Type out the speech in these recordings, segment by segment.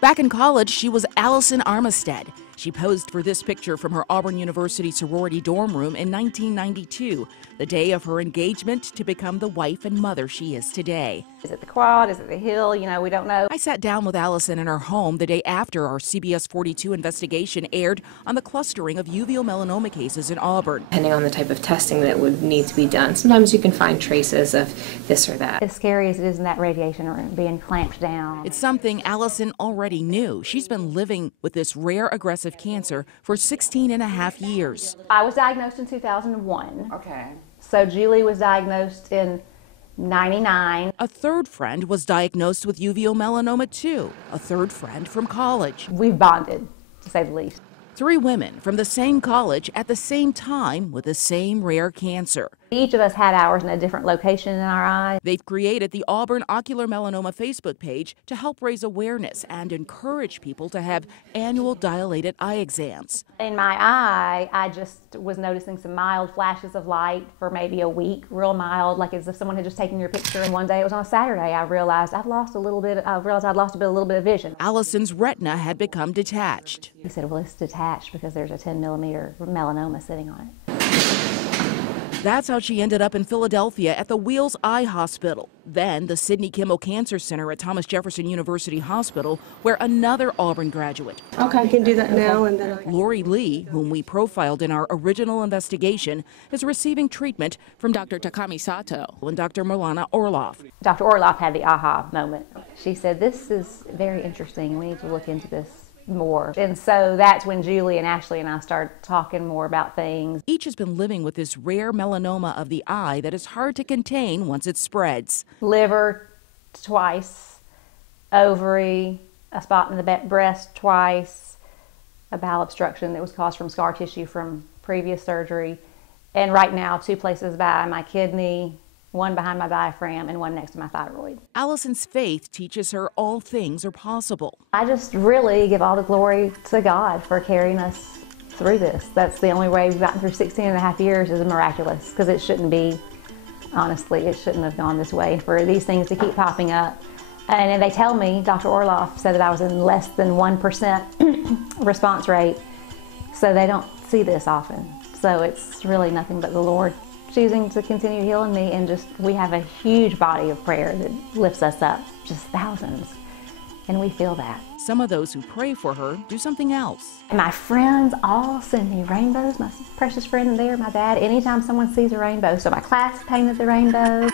Back in college, she was Allison Armistead. She posed for this picture from her Auburn University sorority dorm room in 1992, the day of her engagement to become the wife and mother she is today. Is it the quad? Is it the hill? You know, we don't know. I sat down with Allison in her home the day after our CBS 42 investigation aired on the clustering of uveal melanoma cases in Auburn. Depending on the type of testing that would need to be done, sometimes you can find traces of this or that. As scary as it is in that radiation room, being clamped down. It's something Allison already knew. She's been living with this rare aggressive cancer for 16 and a half years. I was diagnosed in 2001. Okay. So Julie was diagnosed in 99. A third friend was diagnosed with uveal melanoma too, a third friend from college. We've bonded, to say the least. 3 women from the same college at the same time with the same rare cancer. Each of us had ours in a different location in our eye. They've created the Auburn Ocular Melanoma Facebook page to help raise awareness and encourage people to have annual dilated eye exams. In my eye, I just was noticing some mild flashes of light for maybe a week, real mild, like as if someone had just taken your picture. And one day, it was on a Saturday, I realized I'd lost a little bit of vision. Allison's retina had become detached. He said, well, it's detached because there's a 10-millimeter melanoma sitting on it. That's how she ended up in Philadelphia at the Wheels Eye Hospital. Then the Sidney Kimmel Cancer Center at Thomas Jefferson University Hospital, where another Auburn graduate, Okay, I can do that now and then. Lori Lee, whom we profiled in our original investigation, is receiving treatment from Dr. Takami Sato and Dr. Marlana Orloff. Dr. Orloff had the aha moment. She said, this is very interesting. We need to look into this more. And so that's when Julie and Ashley and I started talking more about things. Each has been living with this rare melanoma of the eye that is hard to contain once it spreads. Liver twice, ovary, a spot in the breast twice, a bowel obstruction that was caused from scar tissue from previous surgery, and right now 2 places by my kidney, 1 behind my diaphragm and 1 next to my thyroid. Allison's faith teaches her all things are possible. I just really give all the glory to God for carrying us through this. That's the only way we've gotten through 16 and a half years is miraculous, because it shouldn't be, honestly, it shouldn't have gone this way for these things to keep popping up. And they tell me, Dr. Orloff said that I was in less than 1% response rate, so they don't see this often. So it's really nothing but the Lord choosing to continue healing me, and just we have a huge body of prayer that lifts us up, just thousands, and we feel that. Some of those who pray for her do something else. My friends all send me rainbows. My precious friend there, my dad, anytime someone sees a rainbow. So my class painted the rainbow.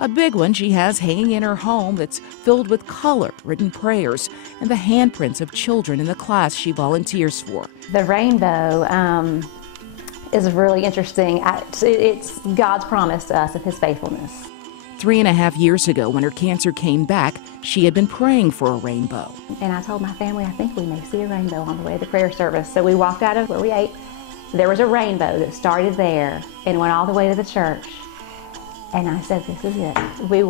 A big one she has hanging in her home that's filled with color-written prayers and the handprints of children in the class she volunteers for. The rainbow is really interesting. It's God's promise to us of His faithfulness. 3.5 years ago, when her cancer came back, she had been praying for a rainbow. And I told my family, I think we may see a rainbow on the way to the prayer service. So we walked out of where we ate. There was a rainbow that started there and went all the way to the church. And I said, this is it. We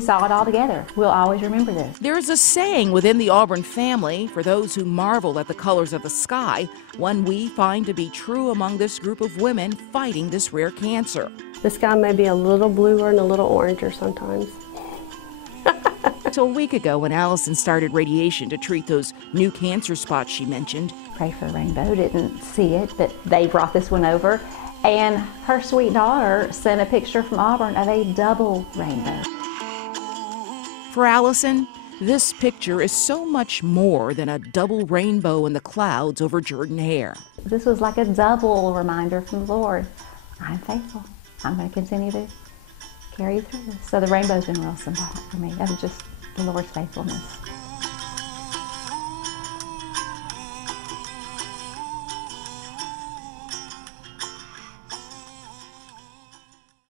saw it all together. We'll always remember this. There is a saying within the Auburn family, for those who marvel at the colors of the sky, one we find to be true among this group of women fighting this rare cancer. The sky may be a little bluer and a little oranger sometimes. Until a week ago, when Allison started radiation to treat those new cancer spots she mentioned. Pray for a rainbow, didn't see it, but they brought this one over. And her sweet daughter sent a picture from Auburn of a double rainbow. For Allison, this picture is so much more than a double rainbow in the clouds over Jordan-Hare. This was like a double reminder from the Lord. I'm faithful. I'm going to continue to carry you through this. So the rainbow's been real symbolic for me. That was just the Lord's faithfulness.